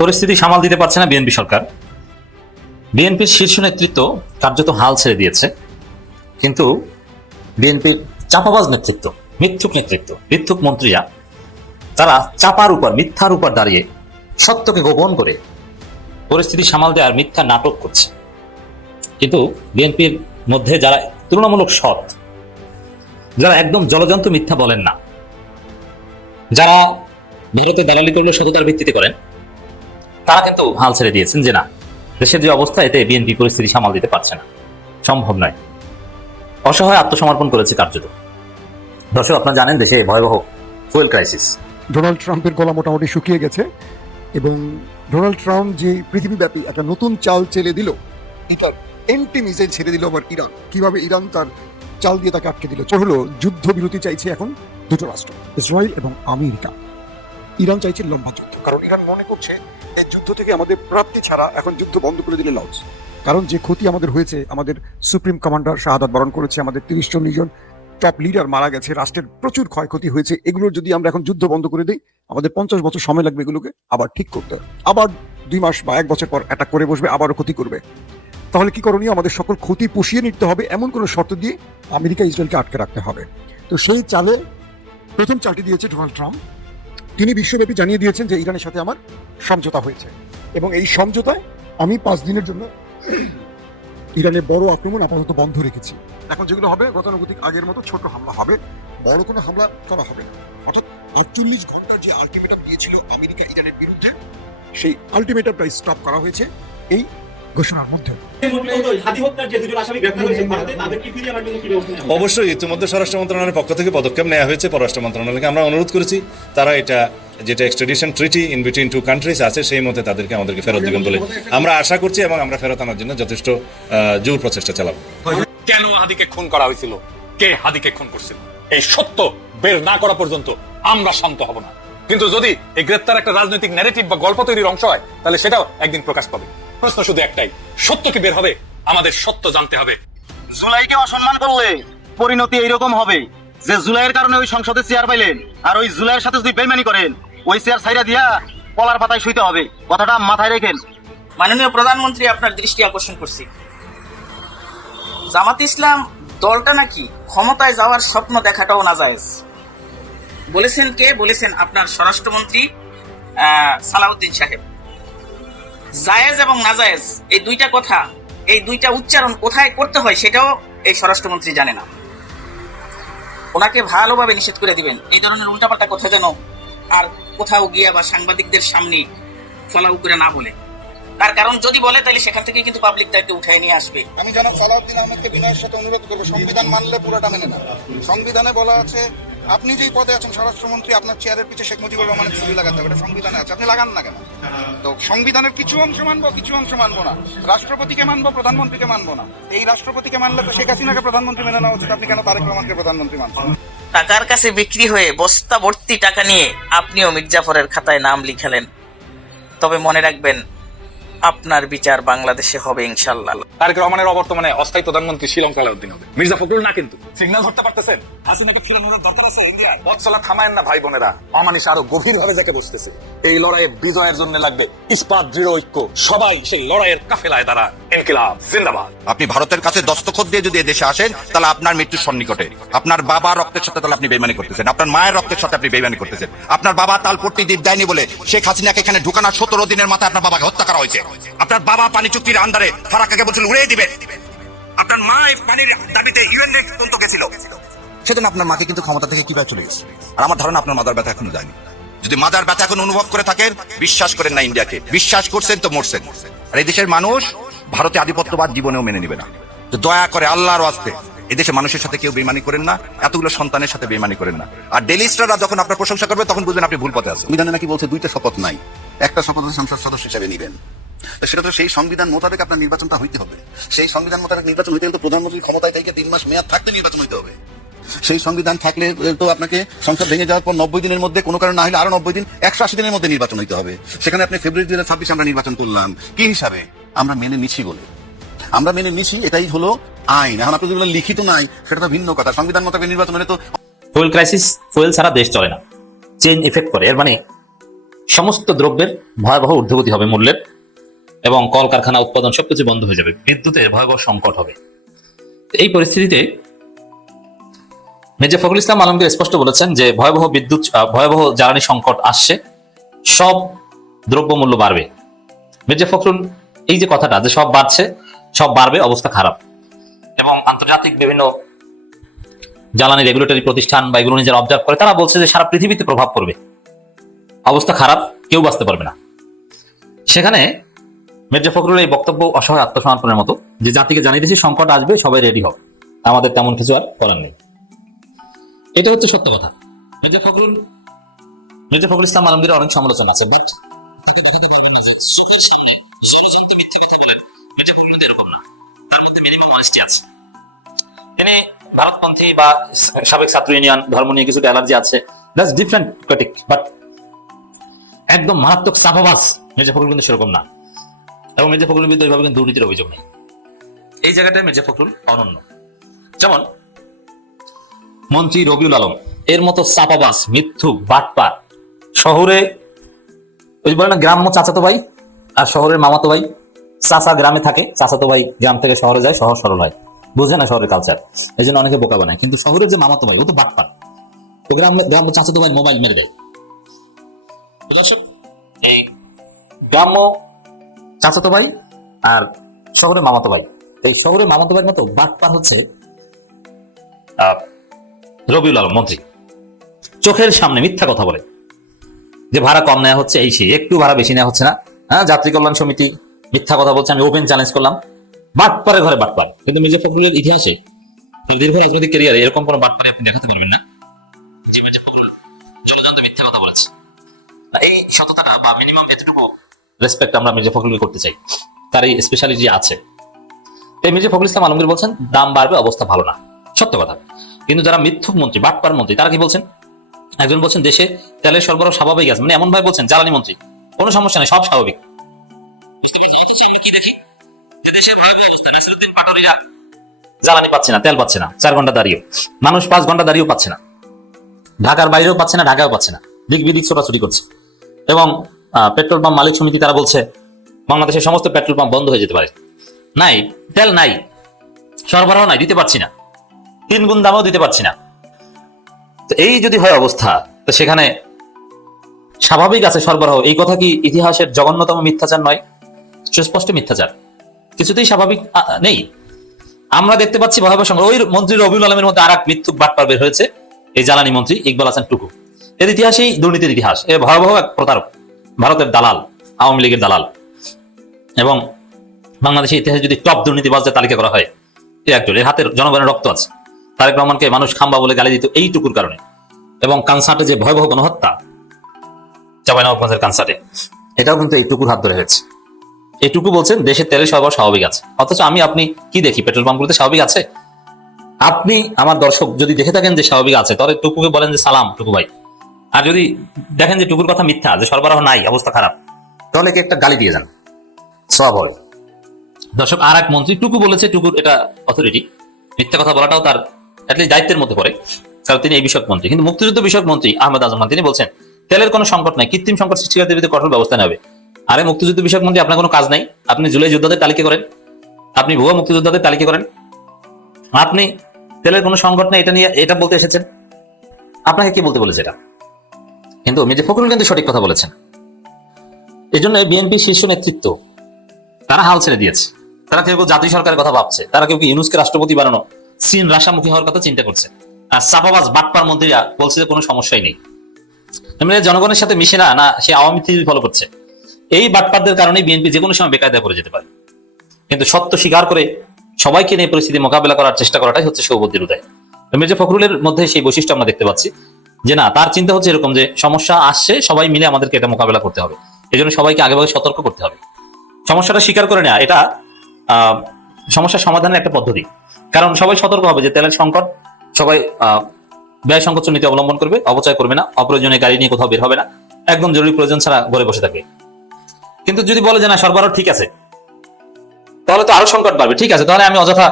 পরিস্থিতি সামাল দিতে পারছে না বিএনপি সরকার। বিএনপির শীর্ষ নেতৃত্ব কার্যত হাল ছেড়ে দিয়েছে, কিন্তু বিএনপির চাপাবাজ নেতৃত্ব, মিথ্যুক মন্ত্রীরা, তারা চাপার উপর, মিথ্যার উপর দাঁড়িয়ে সত্যকে গোপন করে পরিস্থিতি সামাল দেওয়ার মিথ্যা নাটক করছে। কিন্তু বিএনপির মধ্যে যারা তুলনামূলক সৎ, যারা একদম জলজন্ত মিথ্যা বলেন না, যারা ভারতে দালালি করলে সততার ভিত্তিতে করেন, তারা কিন্তু হাল ছেড়ে দিয়েছেন যে না, দেশের যে অবস্থা, এতে বিএনপি পরিস্থিতি সামাল দিতে পারছে না, সম্ভব নয়। অসহায় আত্মসমর্পণ করেছে কার্যত। দর্শক, আপনারা জানেন দেশে ভয়াবহ ফুয়েল ক্রাইসিস। ডোনাল্ড ট্রাম্পের গলা মোটামুটি শুকিয়ে গেছে এবং ডোনাল্ড ট্রাম্প যে পৃথিবীব্যাপী একটা নতুন চাল চেলে দিল, এটা এন্টি মিসাইল ছেড়ে দিল আবার ইরান। কিভাবে ইরান তার চাল দিয়ে তাকে আটকে দিল? হলো যুদ্ধবিরতি চাইছে এখন দুটো রাষ্ট্র, ইসরায়েল এবং আমেরিকা। ইরান চাইছে লম্বা যুদ্ধ, কারণ ইরান মনে করছে এই যুদ্ধ থেকে আমাদের প্রাপ্তি ছাড়া এখন যুদ্ধ বন্ধ করে দিলে লস। কারণ যে ক্ষতি আমাদের হয়েছে, আমাদের সুপ্রিম কমান্ডার শাহাদাত বরণ করেছে, আমাদের 30-40 জন টপ লিডার মারা গেছে, রাষ্ট্রের প্রচুর ক্ষয়ক্ষতি হয়েছে। এগুলোর যদি আমরা এখন যুদ্ধ বন্ধ করে দিই, আমাদের 50 বছর সময় লাগবে এগুলোকে আবার ঠিক করতে। আবার 2 মাস বা 1 বছর পর অ্যাটাক করে বসবে, আবারও ক্ষতি করবে। তাহলে কি করণীয়? আমাদের সকল ক্ষতি পুষিয়ে নিতে হবে, এমন কোনো শর্ত দিয়ে আমেরিকা ইসরায়েলকে আটকে রাখতে হবে। তো সেই চালে প্রথম চালটি দিয়েছে ডোনাল্ড ট্রাম্প। তিনি বিশ্বব্যাপী জানিয়ে দিয়েছেন যে ইরানের সাথে আমার সমঝোতা হয়েছে এবং এই সমঝোতায় আমি 5 দিনের জন্য ইরানের বড় আক্রমণ আপাতত বন্ধ রেখেছি। এখন যেগুলো হবে গতানুগতিক আগের মতো ছোট হামলা হবে, বড় কোনো হামলা করা হবে না। অর্থাৎ 48 ঘন্টার যে আলটিমেটাম দিয়েছিল আমেরিকা ইরানের বিরুদ্ধে, সেই আলটিমেটামটাই স্টপ করা হয়েছে এই ঘোষণার মধ্যে। অবশ্যই ইতিমধ্যে স্বরাষ্ট্র মন্ত্রণালয়ের পক্ষ থেকে পদক্ষেপ নেওয়া হয়েছে। পররাষ্ট্র মন্ত্রণালয়কে আমরা অনুরোধ করেছি, তারা এটা যেটা extradition treaty in between 2 countries আছে, সেই মধ্যে আমাদেরকে ফেরত দিবেন বলে আমরা আশা করছি এবং আমরা ফেরত আনার জন্য যথেষ্ট জোর প্রচেষ্টা চালাবো। কেন হাদিকে খুন করা হয়েছিল, কে হাদিকে খুন করছিল, এই সত্য বের না করা পর্যন্ত আমরা শান্ত হব না। কিন্তু যদি এই গ্রেপ্তার একটা রাজনৈতিক ন্যারেটিভ বা গল্প তৈরির অংশ হয়, তাহলে সেটাও একদিন প্রকাশ পাবে। প্রশ্ন শুধু একটাই, সত্য কি বের হবে? আমাদের সত্য জানতে হবে। জুলাইকে অসম্মান করলে পরিণতি এইরকম হবে যে জুলাইয়ের কারণে ওই সংসদে চেয়ার পাইলেন, আর ওই জুলাইয়ের সাথে যদি বেইমানি করেন, ওই চেয়ার ছাইরা দিয়া কলার পাতায় শুইতে হবে। কথাটা মাথায় রেখেন। মাননীয় প্রধানমন্ত্রী, আপনার দৃষ্টি আকর্ষণ করছি, জামাত ইসলাম দলটা নাকি ক্ষমতায় যাওয়ার স্বপ্ন দেখাটাও নাজায়েজ বলেছেন। কে বলেছেন? আপনার স্বরাষ্ট্রমন্ত্রী সালাউদ্দিন সাহেব। জায়েজ এবং নাজায়েজ এই দুইটা কথা, এই দুইটা উচ্চারণ কোথায় করতে হয় সেটাও এই স্বরাষ্ট্রমন্ত্রী জানে না। ওনাকে ভালোভাবে নিষেধ করে দিবেন এই ধরনের উল্টাপাল্টা কথা যেন আর কোথাও গিয়া বা সাংবাদিকদের সামনে ফলাও করে না বলে। তার কারণ যদি বলে তাহলে সেখান থেকে কিন্তু পাবলিক দায়িত্ব উঠায় নিয়ে আসবে। আমি যেন সালাউদ্দিন আহমেদকে বিনয়ের সাথে অনুরোধ করবো, সংবিধান মানলে পুরোটা মেনে না। সংবিধানে বলা আছে আপনি যেই পদে আছেন স্বরাষ্ট্রমন্ত্রী, আপনার চেয়ারের পিছিয়ে শেখ মুজিবুর রহমানের ছবি লাগাতে হবে, এটা সংবিধানে আছে, আপনি লাগান না কেন? তো সংবিধানের কিছু অংশ মানবো, কিছু অংশ মানবো না। রাষ্ট্রপতিকে মানবো, প্রধানমন্ত্রীকে মানবো না। এই রাষ্ট্রপতিকে মানলে তো শেখ হাসিনাকে প্রধানমন্ত্রী মেনে নেওয়া উচিত, আপনি কেন তারেক রহমানকে প্রধানমন্ত্রী মানছেন? টাকার কাছে বিক্রি হয়ে বস্তা ভর্তি টাকা নিয়ে আপনিও মির্জাফরের খাতায় নাম লিখালেন, তবে মনে রাখবেন আপনার বিচার বাংলাদেশে হবে ইনশাআল্লাহ। তারেক রহমানের অবর্তমানে অস্থায়ী প্রধানমন্ত্রী শ্রীলঙ্কা আলাউদ্দিন হবে, মির্জা ফখরুল না। কিন্তু সিগন্যাল ধরতে পারতেছেন? হাসিনাকে ফিরানোর দরকার আছে ইন্ডিয়ায়। পথ চলা থামায়েন না ভাই বোনেরা। অমানিশ আরো গভীর ভাবে যাকে বসতেছে। এই লড়াইয়ে বিজয়ের জন্য লাগবে ইস্পাত দৃঢ় ঐক্য। সবাই সেই লড়াইয়ের কাফেলায় দাঁড়ান। ইনকিলাব জিন্দাবাদ। আপনি ভারতের কাছে দস্তখত দিয়ে যদি এদেশে আসেন, তাহলে আপনার মৃত্যুর সন্নিকটে। আপনার বাবার রক্তের সাথে তাহলে আপনি বেইমানি করতেছেন, আপনার মায়ের রক্তের সাথে আপনি বেইমানি করতেছেন। আপনার বাবা তালপট্টি দ্বীপ দেয়নি বলে শেখ হাসিনাকে এখানে ঢুকানোর 17 দিনের মাথায় আপনার বাবাকে হত্যা করা হয়েছে। আপনার বাবা পানি চুক্তির আন্ডারে ফারাক্কাকে বলছিল উড়িয়ে দিবেন। আপনার মা পানির দাবিতে ইউএন পর্যন্ত গেছিল। সেদিন আপনার মাকে কিন্তু ক্ষমতা থেকে কিভাবে চলে গেছে। আর আমার ধারণা আপনার মাদার ব্যথা এখনো যায়নি। যদি মাদার ব্যথা এখন অনুভব করে থাকেন, বিশ্বাস করেন না ইন্ডিয়াকে, বিশ্বাস করছেন তো মরছেন। আর এই দেশের মানুষ ভারতে আধিপত্যবাদ জীবনেও মেনে নিবে না। তো দয়া করে আল্লাহর ওয়াস্তে এদেশে মানুষের সাথে কেউ বেইমানি করেন না, এতগুলো সন্তানের সাথে বেইমানি করেন না। আর ডেলিস্টাররা যখন আপনার প্রশংসা করবে, তখন বুঝবেন আপনি ভুল পথে আছেন। সংবিধানে নাকি বলছে 2টা শপথ নাই, একটা শপথ সংসদ সদস্য হিসেবে নিবেন। সেটা তো সেই সংবিধান মোতাবেক আপনার নির্বাচনটা হইতে হবে। সেই সংবিধান মোতাবেক নির্বাচন হইতে গেলে তো প্রধানমন্ত্রীর ক্ষমতায় থেকে 3 মাস মেয়াদ থাকতে নির্বাচন হইতে হবে। সেই সংবিধান থাকলে তো আপনাকে সংসদ ভেঙে যাওয়ার পর 90 দিনের মধ্যে, কোনো কারণ না হলে আরো 90 দিন, 180 দিনের মধ্যে নির্বাচন হইতে হবে। সেখানে আপনি ফেব্রুয়ারি 2026 আমরা নির্বাচন করলাম কি হিসাবে? আমরা মেনে নিচ্ছি বলে। আমরা মেনে নিচ্ছি, এটাই হলো আইন। এখন আপনি যেগুলো লিখিত নাই সেটা তো ভিন্ন কথা। সংবিধান মোতাবেক নির্বাচন হলে তো ফুয়েল ক্রাইসিস, ফুয়েল ছাড়া দেশ চলে না, চেইন ইফেক্ট করে। এর মানে সমস্ত দ্রব্যের ভয়াবহ ঊর্ধ্বগতি হবে মূল্যের, এবং কলকারখানা উৎপাদন সবকিছু বন্ধ হয়ে যাবে, বিদ্যুতের ভয়াবহ সংকট হবে। এই পরিস্থিতিতে মির্জা ফখরুল ইসলাম আলমগীর স্পষ্ট বলেছেন যে ভয়াবহ জ্বালানি সংকট আসছে, সব দ্রব্যমূল্য বাড়বে। মির্জা ফখরুল এই যে কথাটা যে সব বাড়ছে, সব বাড়বে, অবস্থা খারাপ, এবং আন্তর্জাতিক বিভিন্ন জ্বালানি রেগুলেটরি প্রতিষ্ঠান বা এগুলো নিজেরা অবজার্ভ করে, তারা বলছে যে সারা পৃথিবীতে প্রভাব পড়বে, অবস্থা খারাপ, কেউ বাঁচতে পারবে না। সেখানে মির্জা ফখরুল এই বক্তব্য অসহায় আত্মসমর্পণের মতো, যে জাতিকে জানিয়ে দিয়েছে সংকট আসবে, সবাই রেডি হোক, আমাদের তেমন কিছু আর করার নেই। এটা হচ্ছে সত্য কথা। মির্জা ফখরুল ইসলাম আলমগীরের অনেক সমালোচনা আছে, বাট তিনি ভারতপন্থী বা সাবেক ছাত্র ইউনিয়ন ধর্ম নিয়ে কিছুটা অ্যালার্জি আছে, দ্যাটস ডিফারেন্ট টপিক, বাট একদম মারাত্মক চাপাবাজ মির্জা ফখরুল কিন্তু সেরকম না, এবং মির্জা ফখরুলের বিরুদ্ধে ওইভাবে কিন্তু দুর্নীতির অভিযোগ নেই। এই জায়গাটায় মির্জা ফখরুল অনন্য। যেমন মন্ত্রী রবিউল আলম এর মতো চাপাবাজ, মিথ্যুক, বাটপার, শহরে ওই বলে না গ্রাম্য চাচাতো ভাই আর শহরের মামাতো ভাই, চাচা গ্রামে থাকে, চাচাতো ভাই গ্রাম থেকে শহরে যায়, শহর সরল হয়, বোঝে না শহরের কালচার, এই জন্য অনেকে বোকা বানায়। কিন্তু শহরের যে মামাতো ভাই ও তো বাটপার, ও গ্রাম্য চাচাতো ভাই মোবাইল মেরে দেয়। দর্শক, এই গ্রাম্য চাচাতো ভাই আর শহরের মামাতো ভাই, এই শহরের মামাতো ভাইয়ের মতো বাটপার হচ্ছে রবিউল আলম মন্ত্রী। চোখের সামনে মিথ্যা কথা বলে যে ভাড়া কম নেওয়া হচ্ছে, এই সেই, একটু ভাড়া বেশি নেওয়া হচ্ছে না, হ্যাঁ, যাত্রী কল্যাণ সমিতি মিথ্যা কথা বলছে, আমি ওপেন চ্যালেঞ্জ করলাম। বাটপারের ঘরে বাটপার। কিন্তু মির্জা ফখরুলের ইতিহাসে দীর্ঘ রাজনৈতিক ক্যারিয়ারে এরকম কোনো বাটপারে আপনি দেখাতে পারবেন না যে মির্জা ফখরুল জলজান্ত মিথ্যা কথা বলেছে। এই সততাটা বা মিনিমাম এতটুকু রেসপেক্ট আমরা মির্জা ফখরুলকে করতে চাই, তার এই স্পেশালিটি আছে। এই মির্জা ফখরুল ইসলাম আলমগীর বলছেন দাম বাড়বে, অবস্থা ভালো না, সত্য কথা। কিন্তু যারা মিথ্যুক মন্ত্রী, বাটপার মন্ত্রী, তারা কি বলছেন? একজন বলছেন দেশে তেলের সরবরাহ স্বাভাবিক আছে, মানে এমন ভাবে বলছেন জ্বালানি মন্ত্রী কোনো সমস্যা নেই, সব স্বাভাবিক। জ্বালানি পাচ্ছে না, তেল পাচ্ছে না, 4 ঘন্টা দাঁড়িয়েও, মানুষ 5 ঘন্টা দাঁড়িয়েও পাচ্ছে না, ঢাকার বাইরেও পাচ্ছে না, ঢাকাও পাচ্ছে না, দিক বিদিক ছোটাছুটি করছে। এবং পেট্রোল পাম্প মালিক সমিতি তারা বলছে বাংলাদেশের সমস্ত পেট্রোল পাম্প বন্ধ হয়ে যেতে পারে, নাই তেল, নাই সরবরাহ, নাই, দিতে পারছি না, 3 গুণ দামও দিতে পারছি না। তো এই যদি হয় অবস্থা, তো সেখানে স্বাভাবিক আছে সরবরাহ, এই কথা কি ইতিহাসের জঘন্যতম মিথ্যাচার নয়? সুস্পষ্ট মিথ্যাচার, কিছুতেই স্বাভাবিক নেই। আমরা দেখতে পাচ্ছি ভয়াবহ সংকট। ওই মন্ত্রী রবিউল আলমের মধ্যে আর এক মিথ্যুক বাটপার বের হয়েছে, এই জ্বালানি মন্ত্রী ইকবাল হাসান টুকু। এর ইতিহাসেই দুর্নীতির ইতিহাস, এ ভয়াবহ এক প্রতারক, ভারতের দালাল, আওয়ামী লীগের দালাল। এবং বাংলাদেশের ইতিহাসে যদি টপ দুর্নীতিবাজদের তালিকা করা হয়, এ একজন, এর হাতের জনগণের রক্ত আছে। তারেক রহমানকে মানুষ খাম্বা বলে গালি দিত এইটুকুর কারণে। এবং কানসার্টে যে ভয়াবহ গণহত্যা, চাঁপাইনবাবগঞ্জের কানসার্টে, এটাও কিন্তু এইটুকুর হাত ধরে হয়েছে। এইটুকু বলছেন দেশের তেলের সরবরাহ স্বাভাবিক আছে, অথচ আমি আপনি কি দেখি পেট্রোল পাম্পগুলোতে স্বাভাবিক আছে? আপনি আমার দর্শক যদি দেখে থাকেন যে স্বাভাবিক আছে, তাহলে টুকুকে বলেন যে সালাম টুকু ভাই। আর যদি দেখেন যে টুকুর কথা মিথ্যা, যে সরবরাহ নাই, অবস্থা খারাপ, তাহলে কি একটা গালি দিয়ে যান, সব হবে। দর্শক, আর এক মন্ত্রী টুকু বলেছে, টুকুর এটা অথরিটি, মিথ্যা কথা বলাটাও তার অ্যাটলিস্ট দায়িত্বের মধ্যে পড়ে, কারণ তিনি এই বিষয়ক মন্ত্রী। কিন্তু মুক্তিযুদ্ধ বিষয়ক মন্ত্রী আহমেদ আজম খান তিনি বলছেন তেলের কোনো সংকট নাই, কৃত্রিম সংকট সৃষ্টিকারীদের বিরুদ্ধে কঠোর ব্যবস্থা নেবে। আরে মুক্তিযুদ্ধ বিষয়ক মন্ত্রী, আপনার কোনো কাজ নাই? আপনি জুলাই যোদ্ধাদের তালিকা করেন, আপনি ভুয়া মুক্তিযোদ্ধাদের তালিকা করেন, আপনি তেলের কোনো সংকট নেই এটা নিয়ে এটা বলতে এসেছেন, আপনাকে কি বলতে বলেছে এটা? কিন্তু মির্জা ফখরুল কিন্তু সঠিক কথা বলেছেন। এই জন্য বিএনপি শীর্ষ নেতৃত্ব তারা হাল ছেড়ে দিয়েছে। তারা কেউ কেউ জাতীয় সরকারের কথা ভাবছে, তারা কেউ ইউনূসকে রাষ্ট্রপতি বানানো, চীন রাশামুখী হওয়ার কথা চিন্তা করছে। আর চাপাবাজ বাটপার মন্ত্রীরা বলছে যে কোনো সমস্যাই নেই, এমনি জনগণের সাথে মিশে না, না সে আওয়ামী থিওরি ফলো করছে। এই বাটপারদের কারণে বিএনপি যে কোনো সময় বেকায়দায় পড়ে যেতে পারে। কিন্তু সত্য স্বীকার করে সবাইকে নিয়ে পরিস্থিতি মোকাবেলা করার চেষ্টা করাটাই হচ্ছে সৌবুদ্ধির উদয়। মির্জা ফখরুলের মধ্যে সেই বৈশিষ্ট্য আমরা দেখতে পাচ্ছি যে না, তার চিন্তা হচ্ছে এরকম যে সমস্যা আসছে, সবাই মিলে আমাদেরকে এটা মোকাবেলা করতে হবে, এই জন্য সবাইকে আগেভাগে সতর্ক করতে হবে। সমস্যাটা স্বীকার করে নেওয়া এটা সমস্যার সমাধানের একটা পদ্ধতি, কারণ সবাই সতর্ক হবে যে তেলের সংকট, সবাই ব্যয় সংকোচন নীতি অবলম্বন করবে, অপচয় করবে না, অপ্রয়োজনীয় গাড়ি নিয়ে কোথাও বের হবে না, একদম জরুরি প্রয়োজন ছাড়া ঘরে বসে থাকবে। কিন্তু যদি বলে যে না সরবরাহ ঠিক আছে, তাহলে তো আরো সংকট বাড়বে। ঠিক আছে, তাহলে আমি অযথা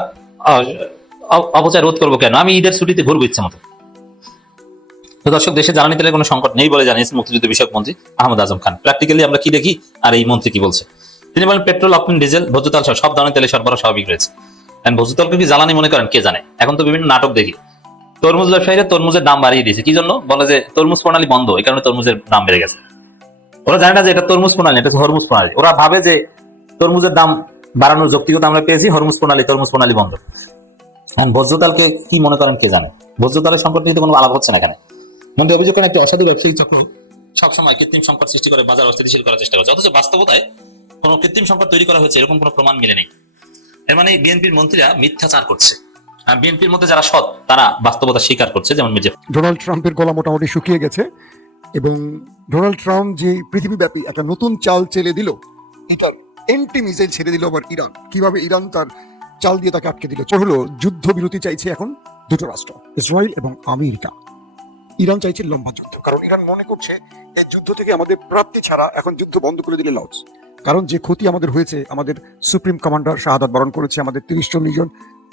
অপচয় রোধ করবো কেন? আমি ঈদের ছুটিতে ঘুরবো ইচ্ছা মতো, তো দর্শক, দেশে জ্বালানি তেলের কোনো সংকট নেই বলে জানিয়েছেন মুক্তিযুদ্ধ বিষয়ক মন্ত্রী আহমদ আজম খান। প্র্যাকটিক্যালি আমরা কি দেখি আর এই মন্ত্রী কি বলছে? তিনি বলেন, পেট্রোল, অকটেন, ডিজেল, ভোজ্য তেল সহ সব ধরনের তেলের সরবরাহ স্বাভাবিক রয়েছে। ভোজ্য তেলকে কি জ্বালানি মনে করেন? কে জানে। এখন তো বিভিন্ন নাটক দেখি, তরমুজ ব্যবসায়ীরা তরমুজের দাম বাড়িয়ে দিয়েছে। কি জন্য? বলে যে তরমুজ প্রণালী বন্ধ, এই কারণে তরমুজের দাম বেড়ে গেছে। ওরা জানে না যে এটা তরমুজ প্রণালী, এটা হরমুজ প্রণালী। ওরা ভাবে যে তরমুজের দাম বাড়ানোর যৌক্তিকতা আমরা পেয়েছি, হরমুজ প্রণালী বন্ধ। ভোজ্য তেলকে কি মনে করেন? কে জানে। ভোজ্য তেলের সংকট নিয়ে তো কোনো আলাপ হচ্ছে না এখানে। মন্ত্রী অভিযোগ করেন, একটি অসাধু ব্যবসায়িক চক্র সবসময় কৃত্রিম সংকট সৃষ্টি করে বাজার অস্থিতিশীল করার চেষ্টা করছে, অথচ বাস্তবতায় কোনো কৃত্রিম সংকট তৈরি করা হয়েছে এরকম কোনো প্রমাণ মিলে নেই। এর মানে বিএনপির মন্ত্রীরা মিথ্যাচার করছে, আর বিএনপির মধ্যে যারা সৎ তারা বাস্তবতা স্বীকার করছে। যেমন মির্জা ডোনাল্ড ট্রাম্পের গলা মোটামুটি শুকিয়ে গেছে এবং ডোনাল্ড ট্রাম্প যে পৃথিবীব্যাপী একটা নতুন চাল চেলে দিল, এটার এন্টি মিসাইল ছেড়ে দিল আবার ইরান। কিভাবে ইরান তার চাল দিয়ে তাকে আটকে দিল? হলো যুদ্ধবিরতি চাইছে এখন দুটো রাষ্ট্র, ইসরায়েল এবং আমেরিকা। ইরান চাইছে লম্বা যুদ্ধ, কারণ ইরান মনে করছে এই যুদ্ধ থেকে আমাদের প্রাপ্তি ছাড়া এখন যুদ্ধ বন্ধ করে দিলে লস। কারণ যে ক্ষতি আমাদের হয়েছে, আমাদের সুপ্রিম কমান্ডার শাহাদাত বরণ করেছে, আমাদের 30-40 জন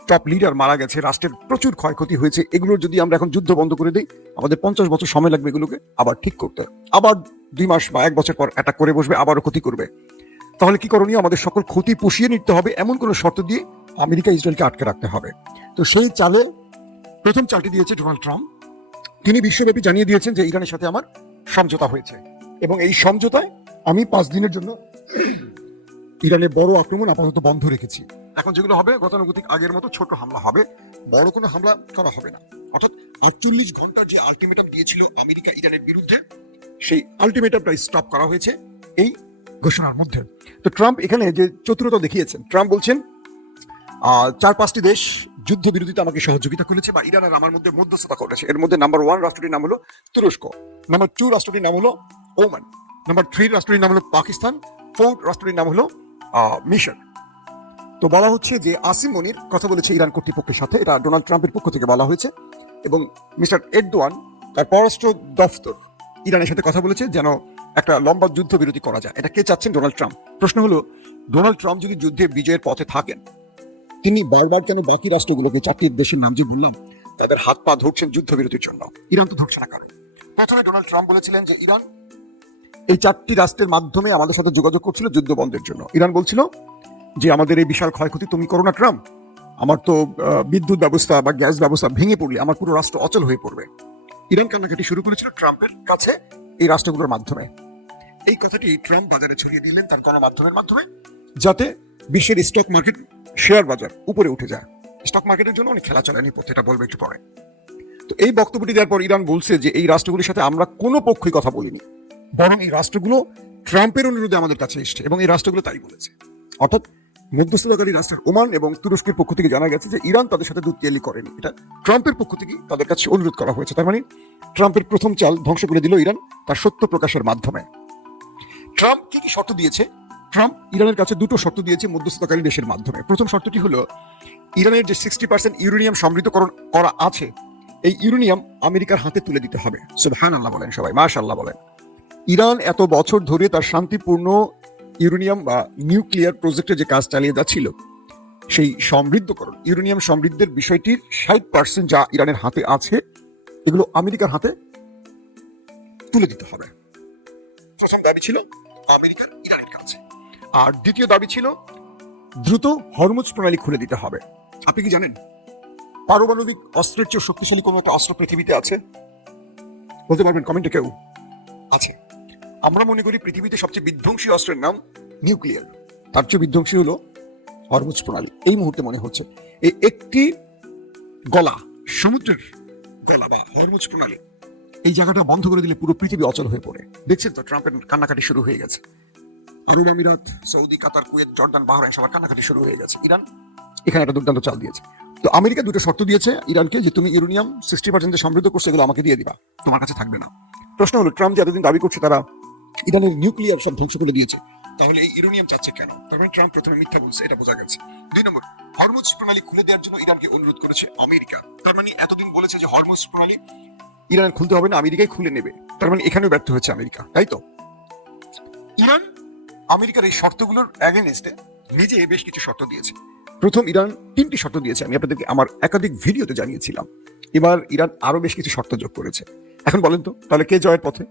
টপ লিডার মারা গেছে, রাষ্ট্রের প্রচুর ক্ষয়ক্ষতি হয়েছে। এগুলোর যদি আমরা এখন যুদ্ধ বন্ধ করে দিই, আমাদের 50 বছর সময় লাগবে এগুলোকে আবার ঠিক করতে। আবার 2 মাস বা 1 বছর পর অ্যাটাক করে বসবে, আবারও ক্ষতি করবে। তাহলে কি করণীয়? আমাদের সকল ক্ষতি পুষিয়ে নিতে হবে, এমন কোনো শর্ত দিয়ে আমেরিকা ইসরায়েলকে আটকে রাখতে হবে। তো সেই চালে প্রথম চালটি দিয়েছে ডোনাল্ড ট্রাম্প। তিনি বিশ্বব্যাপী জানিয়ে দিয়েছেন যে ইরানের সাথে আমার সমঝোতা হয়েছে এবং এই সমঝোতায় আমি 5 দিনের জন্য ইরানের বড় আক্রমণ আপাতত বন্ধ রেখেছি। এখন যেগুলো হবে গতানুগতিক আগের মতো ছোট হামলা হবে, বড় কোনো হামলা করা হবে না। অর্থাৎ 48 ঘন্টার যে আলটিমেটাম দিয়েছিল আমেরিকা ইরানের বিরুদ্ধে, সেই আলটিমেটামটা স্টপ করা হয়েছে এই ঘোষণার মধ্যে। তো ট্রাম্প এখানে যে চতুরতা দেখিয়েছেন, ট্রাম্প বলছেন 4-5টি দেশ যুদ্ধবিরতিতে আমাকে সহযোগিতা করেছে বা ইরান আর আমার মধ্যে মধ্যস্থতা করেছে। এর মধ্যে নাম্বার 1 রাষ্ট্রটির নাম হলো তুরস্ক, নাম্বার 2 রাষ্ট্রটির নাম হলো ওমান, নাম্বার 3 রাষ্ট্রটির নাম হলো পাকিস্তান, 4 রাষ্ট্রটির নাম হলো মিশর। তো বলা হচ্ছে যে আসিম মনির কথা বলেছে ইরান কর্তৃপক্ষের সাথে, এটা ডোনাল্ড ট্রাম্পের পক্ষ থেকে বলা হয়েছে। এবং মিস্টার এরদোয়ান, তার পররাষ্ট্র দফতর, ইরানের সাথে কথা বলেছে যেন একটা লম্বা যুদ্ধবিরতি করা যায়। এটা কে চাচ্ছেন? Donald Trump. প্রশ্ন হলো, ডোনাল্ড ট্রাম্প যদি যুদ্ধে বিজয়ের পথে থাকেন, তিনি বারবার কেন বাকি রাষ্ট্রগুলোকে, 4টি দেশের নাম যে বললাম, তাদের হাত পা ধরছেন যুদ্ধবিরতির জন্য? ইরান তো ধরছে না। কারণ প্রথমে ডোনাল্ড ট্রাম্প বলেছিলেন যে ইরান এই 4টি রাষ্ট্রের মাধ্যমে আমাদের সাথে যোগাযোগ করছিল যুদ্ধ বন্ধের জন্য। ইরান বলছিল যে আমাদের এই বিশাল ক্ষয়ক্ষতি তুমি করো না ট্রাম্প, আমার তো বিদ্যুৎ ব্যবস্থা বা গ্যাস ব্যবস্থা ভেঙে পড়লে আমার পুরো রাষ্ট্র অচল হয়ে পড়বে। ইরান কান্নাকাটি শুরু করেছিল ট্রাম্পের কাছে এই রাষ্ট্রগুলোর মাধ্যমে। এই কথাটি ট্রাম্প বাজারে ছড়িয়ে দিলেন তার গণমাধ্যমের মাধ্যমে, যাতে বিশ্বের স্টক মার্কেট, শেয়ার বাজার উপরে উঠে যায়। স্টক মার্কেটের জন্য অনেক খেলা চলেনি, এটা বলবো একটু পরে। তো এই বক্তব্যটি দেওয়ার পর ইরান বলছে যে এই রাষ্ট্রগুলির সাথে আমরা কোনো পক্ষই কথা বলিনি, বরং এই রাষ্ট্রগুলো ট্রাম্পের অনুরোধে আমাদের কাছে এসছে এবং এই রাষ্ট্রগুলো তাই বলেছে। অর্থাৎ মধ্যস্থতাকারী রাষ্ট্রের ওমান এবং তুরস্কের পক্ষ থেকে জানা গেছে যে ইরান তাদের সাথে দুতিয়ালি করেনি, এটা ট্রাম্পের পক্ষ থেকে তাদের কাছে অনুরোধ করা হয়েছে। তার মানে ট্রাম্পের প্রথম চাল ধ্বংস করে দিল ইরান তার সত্য প্রকাশের মাধ্যমে। ট্রাম্প কি কি শর্ত দিয়েছে? ট্রাম্প ইরানের কাছে 2টো শর্ত দিয়েছে মধ্যস্থতাকারী দেশের মাধ্যমে। প্রথম শর্তটি হলো, ইরানের যে 60% ইউরেনিয়াম সমৃদ্ধকরণ করা আছে, এই ইউরেনিয়াম আমেরিকার হাতে তুলে দিতে হবে। সুবহানাল্লাহ বলেন সবাই, মাশাআল্লাহ বলেন। ইরান এত বছর ধরে তার শান্তিপূর্ণ ইউরেনিয়াম বা নিউক্লিয়ার প্রজেক্টে যে কাজ চালিয়ে যাচ্ছিল, সেই সমৃদ্ধকরণ, ইউরেনিয়াম সমৃদ্ধের বিষয়টির 60% যা ইরানের হাতে আছে, এগুলো আমেরিকার হাতে তুলে দিতে হবে। প্রথম দাবি ছিল আমেরিকার ইরানের কাছে। আর দ্বিতীয় দাবি ছিল দ্রুত হরমুজ প্রণালী খুলে দিতে হবে। আপনি কি জানেন পারমাণবিক অস্ত্রের চেয়ে শক্তিশালী কোনো একটা অস্ত্র পৃথিবীতে আছে? বলতে পারবেন কমেন্টে কেউ? আছে। আমরা মনে করি পৃথিবীতে সবচেয়ে বিধ্বংসী অস্ত্রের নাম নিউক্লিয়ার, তার চেয়ে বিধ্বংসী হলো হরমুজ প্রণালী। এই মুহূর্তে মনে হচ্ছে এই একটি গলা, সমুদ্রের গলা বা হরমুজ প্রণালী, এই জায়গাটা বন্ধ করে দিলে পুরো পৃথিবী অচল হয়ে পড়ে। দেখছেন তো ট্রাম্পের কান্নাকাটি শুরু হয়ে গেছে। আরব আমিরাত, সৌদি, কাতার, কুয়েত, জর্ডান, বাহরাইন সবার কান্নাকাটি শুরু হয়ে গেছে। ইরান এখানে একটা দুর্দান্ত চাল দিয়েছে। তো আমেরিকা 2টো শর্ত দিয়েছে ইরানকে যে তুমি ইউরেনিয়াম 60% সমৃদ্ধ করছো, এগুলো আমাকে দিয়ে দিবা, তোমার কাছে থাকবে না। প্রশ্ন হলো, ট্রাম্প যে এতদিন দাবি করছে তারা ইরানের নিউক্লিয়ার সব ধ্বংস করে দিয়েছে, তাহলে এই ইউরেনিয়াম চাচ্ছে কেন? তার মানে ট্রাম্প প্রথমে মিথ্যা বলছে, এটা বোঝা গেছে। 2 নম্বর, হরমুজ প্রণালী খুলে দেওয়ার জন্য ইরানকে অনুরোধ করেছে আমেরিকা। তার মানে এতদিন বলেছে যে হরমুজ প্রণালী ইরান খুলতে হবে না, আমেরিকাই খুলে নেবে। তার মানে এখানেও ব্যর্থ হয়েছে আমেরিকা, তাই তো? ইরান আমেরিকার এই শর্তগুলোর এগেইনস্টে নিজে বেশ কিছু শর্ত দিয়েছে। প্রথম ইরান 3টি শর্ত দিয়েছে, আমি আপনাদেরকে আমার একাধিক ভিডিওতে জানিয়েছিলাম। এবার ইরান আরো বেশ কিছু শর্ত যোগ করেছে। এখন বলেন তো তাহলে কে জয়ের পথে?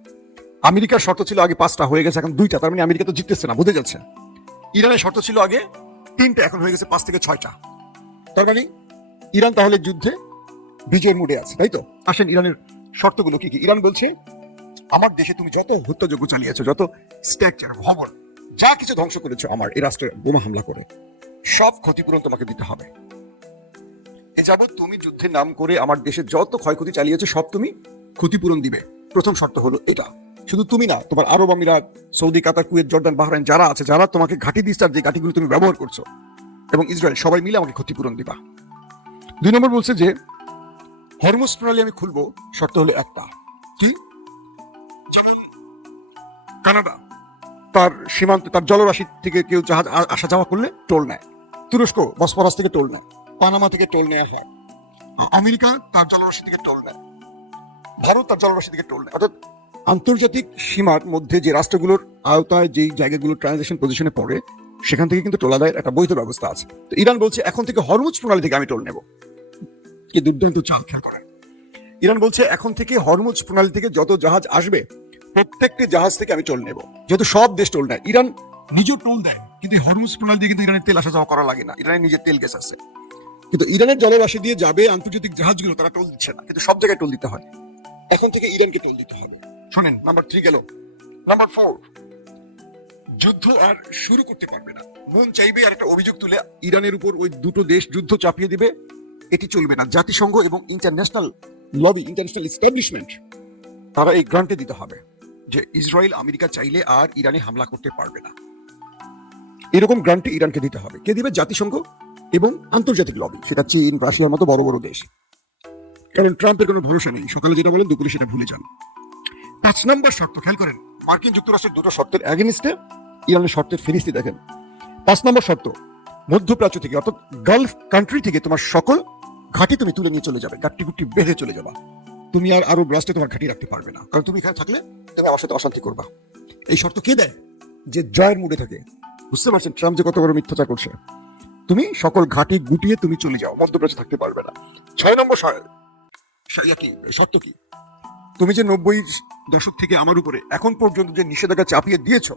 আমেরিকার শর্ত ছিল আগে 5টা, হয়ে গেছে এখন 2টা, তার মানে আমেরিকা তো জিততেছে না, বোঝা যাচ্ছে। ইরানের শর্ত ছিল আগে 3টা, এখন হয়ে গেছে 5 থেকে 6টা, তার মানে ইরান তাহলে যুদ্ধে বিজয়ের মুডে আছে, তাই তো? আসেন ইরানের শর্তগুলো কি কি। ইরান বলছে, আমার দেশে তুমি যত হত্যাযজ্ঞ চালিয়েছো, যত স্ট্রাকচার, ভবন, যা কিছু ধ্বংস করেছো আমার এই রাষ্ট্রে বোমা হামলা করে, সব ক্ষতিপূরণ তোমাকে দিতে হবে। এ যাবৎ তুমি যুদ্ধের নাম করে আমার দেশে যত ক্ষয়ক্ষতি চালিয়েছো সব তুমি ক্ষতিপূরণ দিবে। প্রথম শর্ত হলো এটা। শুধু তুমি না, তোমার আরব আমিরাত, সৌদি, কাতার, কুয়েত, জর্ডান, বাহরাইন যারা আছে, যারা তোমাকে ঘাঁটি দিস্তার যে ঘাঁটিগুলো তুমি ব্যবহার করছো, এবং ইসরায়েল, সবাই মিলে আমাকে ক্ষতিপূরণ দিবা। 2 নম্বর বলছে যে হরমুজ প্রণালী আমি খুলবো, শর্ত হলো একটা, কি? কানাডা তার সীমান্ত, তার জলরাশি থেকে কেউ জাহাজ আসা যাওয়া করলে টোল নেয়। তুরস্ক বসফরাস থেকে টোল নেয়, পানামা থেকে টোল নেওয়া হয়, আমেরিকা তার জলরাশি থেকে টোল নেয়, ভারত তার জলরাশি থেকে টোল নেয়। অর্থাৎ আন্তর্জাতিক সীমার মধ্যে যে রাষ্ট্রগুলোর আওতায় যেই জায়গাগুলো ট্রানজিশন পজিশনে পড়ে, সেখান থেকে কিন্তু টোল আদায়ের একটা বৈধ ব্যবস্থা আছে। তো ইরান বলছে এখন থেকে হরমুজ প্রণালী থেকে আমি টোল নেব। কি দুর্দান্ত চাল, খেয়াল করেন। ইরান বলছে এখন থেকে হরমুজ প্রণালী থেকে যত জাহাজ আসবে প্রত্যেকটি জাহাজ থেকে আমি টোল নেব। যেহেতু সব দেশ টোল নেয়, ইরান নিজেও টোল দেয়, কিন্তু হরমুজ প্রণালী দিয়ে কিন্তু ইরানের তেল আসা যাওয়া করা লাগে না, ইরানের নিজের তেল গ্যাস আছে। কিন্তু ইরানের জলরাশি দিয়ে যাবে আন্তর্জাতিক জাহাজগুলো, তারা টোল দিচ্ছে না, কিন্তু সব জায়গায় টোল দিতে হয়। এখন থেকে ইরানকে টোল দিতে হবে। শোনেন, নাম্বার 3 গেল। নাম্বার 4, যুদ্ধ আর শুরু করতে পারবে না। মন চাইবে আর একটা অভিযোগ তুলে ইরানের উপর ওই দুটো দেশ যুদ্ধ চাপিয়ে দিবে, এটি চলবে না। জাতিসংঘ এবং ইন্টারন্যাশনাল লবি, ইন্টারন্যাশনাল এস্টাবলিশমেন্ট, তারা এই গ্রান্টে দিতে হবে যে ইসরায়েল আমেরিকা চাইলে আর ইরানে হামলা করতে পারবে না। এরকম গ্রান্টে ইরানকে দিতে হবে। কে দিবে? জাতিসংঘ এবং আন্তর্জাতিক লবি, সেটা চীন, রাশিয়ার মতো বড় বড় দেশ। কারণ ট্রাম্পের কোনো ভরসা নেই, সকালে যেটা বলেন দুপুরে সেটা ভুলে যান। 5 নম্বর শর্ত, খেয়াল করেন, মার্কিন যুক্তরাষ্ট্রের দুটো শর্তের এগেনিস্টে ইরানের শর্তের ফিরিস্তি দেখেন। 5 নম্বর শর্ত, মধ্যপ্রাচ্য থেকে অর্থাৎ গালফ কান্ট্রি থেকে তোমার সকল ঘাঁটি তুমি তুলে নিয়ে চলে যাবে, গাঁটটি গুটি বেঁধে চলে যাবা। তুমি আর আরব রাষ্ট্রে তোমার ঘাঁটি রাখতে পারবে না, কারণ তুমি এখানে থাকলে তুমি আমার সাথে অশান্তি করবা। এই শর্ত কে দেয়? যে জয়ের মুডে থাকে। বুঝতে পারছেন ট্রাম্প যে কত বড় মিথ্যাচার করছে? তুমি সকল ঘাঁটি গুটিয়ে তুমি চলে যাও, মধ্যপ্রাচ্যে থাকতে পারবে না। 6 নম্বর শর্ত কি? তুমি যে 90 দশক থেকে আমার উপরে এখন পর্যন্ত যে নিষেধাজ্ঞা চাপিয়ে দিয়েছ,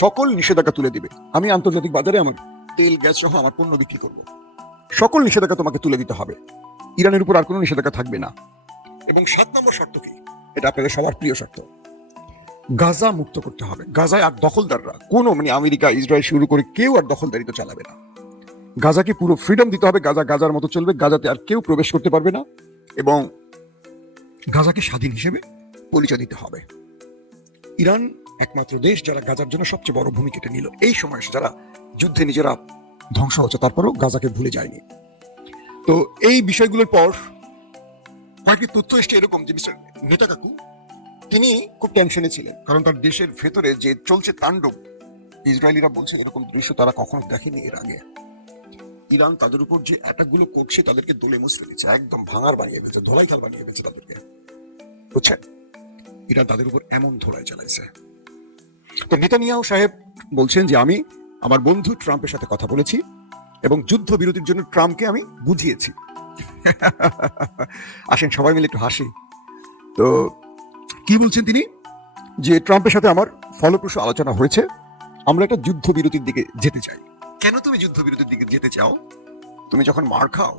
সকল নিষেধাজ্ঞা তুলে দিবে। আমি আন্তর্জাতিক বাজারে আমার তেল, গ্যাস সহ আমার পণ্য বিক্রি করব। সকল নিষেধাজ্ঞা তোমাকে তুলে দিতে হবে, ইরানের উপর আর কোনো নিষেধাজ্ঞা থাকবে না। এবং 7 নম্বর শর্ত কি? এটা আপনাদের সবার প্রিয় শর্ত, গাজা মুক্ত করতে হবে। গাজায় আর দখলদাররা কোনো, মানে আমেরিকা, ইসরায়েল শুরু করে কেউ আর দখলদারিত্ব চালাবে না। গাজাকে পুরো ফ্রিডম দিতে হবে, গাজা গাজার মতো চলবে, গাজাতে আর কেউ প্রবেশ করতে পারবে না, এবং গাজাকে স্বাধীন হিসেবে পরিচয় দিতে হবে। ইরান একমাত্র দেশ যারা গাজার জন্য সবচেয়ে বড় ভূমিকাটা নিল। এই সময় যারা যুদ্ধে নিজেরা ধ্বংস হচ্ছে, তারপরও গাজাকে ভুলে যায়নি। তো এই বিষয়গুলোর পর কয়েকটি তথ্য এসছে এরকম যে মিস্টার নেতানিয়াহু তিনি খুব টেনশনে ছিলেন, কারণ তার দেশের ভেতরে যে চলছে তাণ্ডব, ইসরায়েলিরা বলছে এরকম দৃশ্য তারা কখনো দেখেনি এর আগে। ইরান তাদের উপর যে অ্যাটাকগুলো করছে তাদেরকে দলে মুচড়ে দিচ্ছে, একদম ভাঙার বানিয়ে ফেলছে, ধোলাই খাল বানিয়ে ফেলছে তাদেরকে, বুঝছেন? ইরান তাদের উপর এমন ধোলাই চালাইছে। তো নেতানিয়াহু সাহেব বলছেন যে আমি আমার বন্ধু ট্রাম্পের সাথে কথা বলেছি এবং যুদ্ধ বিরতির জন্য ট্রাম্পকে আমি বুঝিয়েছি। আসেন সবাই মিলে একটু হাসি। তো কি বলছেন তিনি? যে ট্রাম্পের সাথে আমার ফলপ্রসূ আলোচনা হয়েছে, আমরা একটা যুদ্ধ বিরতির দিকে যেতে চাই। কেন তুমি যুদ্ধ বিরতির দিকে যেতে চাও? তুমি যখন মার খাও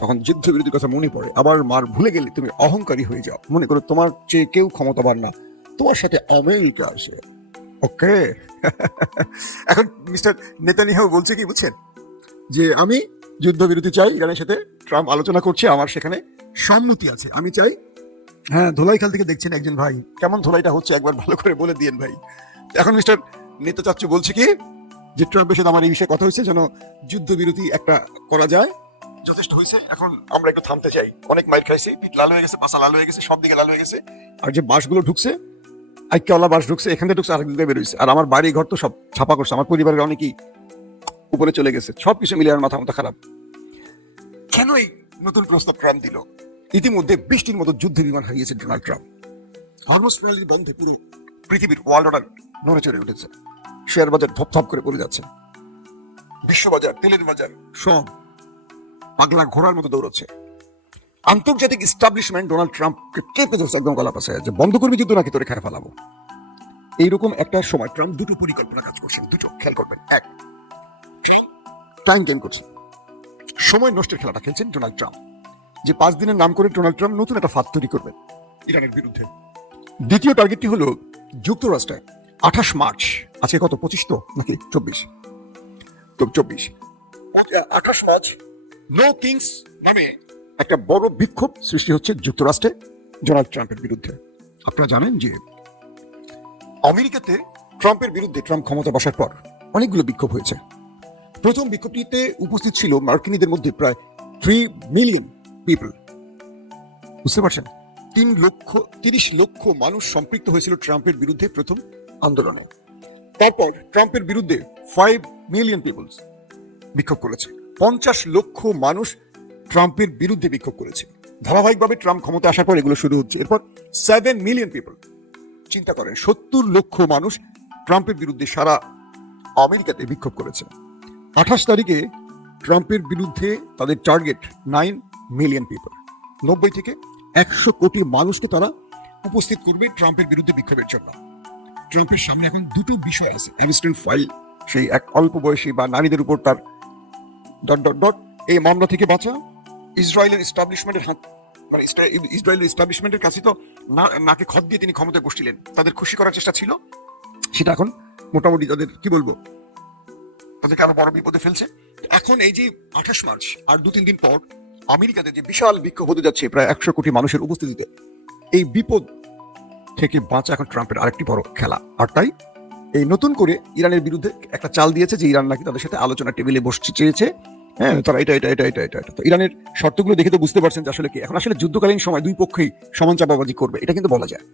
তখন যুদ্ধ বিরতির কথা মনে পড়ে, আবার মার ভুলে গেলে তুমি অহংকারী হয়ে যাও, মনে করো তোমার চেয়ে কেউ ক্ষমতাবান না, তোমার সাথে আমেরিকা আছে। ওকে। এখন মিস্টার নেতানিয়াহু বলছে কি বুঝছেন, যে আমি যুদ্ধ বিরতি চাই, ইরানের সাথে ট্রাম্প আলোচনা করছে, আমার সেখানে সম্মতি আছে, আমি চাই। হ্যাঁ, ধোলাইখাল থেকে দেখছেন একজন ভাই, কেমন ধোলাইটা হচ্ছে একবার ভালো করে বলে দিয়েন ভাই। এখন মিস্টার নেতা চাচ্চু বলছে কি, যে ট্রাম্পের সাথে আমার এই বিষয়ে কথা হয়েছে, যেন যুদ্ধ বিরতি একটা করা যায়, যথেষ্ট হয়েছে, এখন আমরা একটু থামতে চাই, অনেক মাইর খাইছি, পিঠ লাল হয়ে গেছে, পাশা লাল হয়ে গেছে, সব দিকে লাল হয়ে গেছে, আর যে বাসগুলো ঢুকছে, আইক্যাওয়ালা বাস ঢুকছে, এখান থেকে ঢুকছে, আরেক দিকে বেরোইছে, আর আমার বাড়ি ঘর তো সব ছাপা করছে, আমার পরিবারের অনেকেই উপরে চলে গেছে, সবকিছু মিলে আর মাথা মাথা খারাপ। কেন এই নতুন প্রস্তাব ট্রাম্প দিল? ইতিমধ্যে 20টির মতো যুদ্ধ বিমান হারিয়েছে ডোনাল্ড ট্রাম্প। হরমুজ প্রণালীর বন্ধে পুরো পৃথিবীর ওয়ার্ল্ড অর্ডার নড়ে চড়ে উঠেছে, শেয়ার বাজার ধপধপ করে পড়ে যাচ্ছে, বিশ্ববাজার, তেলের বাজার সব পাগলা ঘোড়ার মতো দৌড়চ্ছে। আন্তর্জাতিক ইস্টাবলিশমেন্ট ডোনাল্ড ট্রাম্পকে চেপে ধরছে একদম গলা পাশে, যে বন্ধ করবি যুদ্ধ নাকি তোরে খেয়ে ফেলাবো। এইরকম একটা সময় ট্রাম্প দুটো পরিকল্পনা কাজ করছেন, দুটো খেয়াল করবেন। এক, টাইম গেম করছেন, সময় নষ্টের খেলাটা খেলছেন ডোনাল্ড ট্রাম্প, যে 5 দিনের নাম করে ডোনাল্ড ট্রাম্প নতুন একটা ফাঁদ তৈরি করবেন ইরানের বিরুদ্ধে। দ্বিতীয় টার্গেটটি হলো যুক্তরাষ্ট্রে 28 মার্চ, আজকে কত 25 তো নাকি 24, তো 24 28 মার্চ নো কিংস নামে একটা বড় বিক্ষোভ সৃষ্টি হচ্ছে যুক্তরাষ্ট্রে ডোনাল্ড ট্রাম্পের বিরুদ্ধে। আপনারা জানেন যে আমেরিকাতে ট্রাম্পের বিরুদ্ধে ট্রাম্প ক্ষমতা বসার পর অনেকগুলো বিক্ষোভ হয়েছে। প্রথম বিক্ষোভটিতে উপস্থিত ছিল মার্কিনীদের মধ্যে প্রায় 3 মিলিয়ন পিপল, বুঝতে পারছেন? 30 লক্ষ মানুষ সম্পৃক্ত হয়েছিল ট্রাম্পের বিরুদ্ধে প্রথম আন্দোলনে। তারপর ট্রাম্পের বিরুদ্ধে 5 মিলিয়ন পিপলস বিক্ষোভ করেছে, 50 লক্ষ মানুষ ট্রাম্পের বিরুদ্ধে বিক্ষোভ করেছে। ধারাবাহিকভাবে ট্রাম্প ক্ষমতা আসার পর এগুলো শুরু হচ্ছে। এরপর 7 মিলিয়ন পিপল, চিন্তা করেন 70 লক্ষ মানুষ ট্রাম্পের বিরুদ্ধে সারা আমেরিকাতে বিক্ষোভ করেছে। 28 তারিখে ট্রাম্পের বিরুদ্ধে তাদের টার্গেট 9 মিলিয়ন পিপল, 90 থেকে 100 কোটি মানুষকে তারা উপস্থিত করবে ট্রাম্পের বিরুদ্ধে বিক্ষোভের জন্য। ট্রাম্পের সামনে এখন দুটো বিষয় আছে, অ্যাবস্টেন ফাইল, সেই এক অল্প বয়সী বা নারীদের উপর তার ... এই মামলা থেকে বাঁচা, ইসরায়েলের এস্টাবলিশমেন্টের হাত, মানে ইসরায়েলের এস্টাবলিশমেন্টের কাছে তো নাকে খত দিয়ে তিনি ক্ষমতায় বসছিলেন, তাদের খুশি করার চেষ্টা ছিল, সেটা এখন মোটামুটি তাদের কি বলবো, তাদেরকে আরো বড় বিপদে ফেলছে। এখন এই যে 28 মার্চ আর 2-3 দিন পর আমেরিকাতে যে বিশাল বিক্ষোভ হতে যাচ্ছে প্রায় 100 কোটি মানুষের উপস্থিতিতে, এই বিপদ থেকে বাঁচা এখন ট্রাম্পের আরেকটি বড় খেলা। আর তাই এই নতুন করে ইরানের বিরুদ্ধে একটা চাল দিয়েছে যে ইরান নাকি তাদের সাথে আলোচনা টেবিলে বসতে চেয়েছে। হ্যাঁ, তারা এটা তো ইরানের শর্তগুলো দেখে তো বুঝতে পারছেন যে আসলে কি, এখন আসলে যুদ্ধকালীন সময় দুই পক্ষই সমান চাপাবাজি করবে, এটা কিন্তু বলা যায়।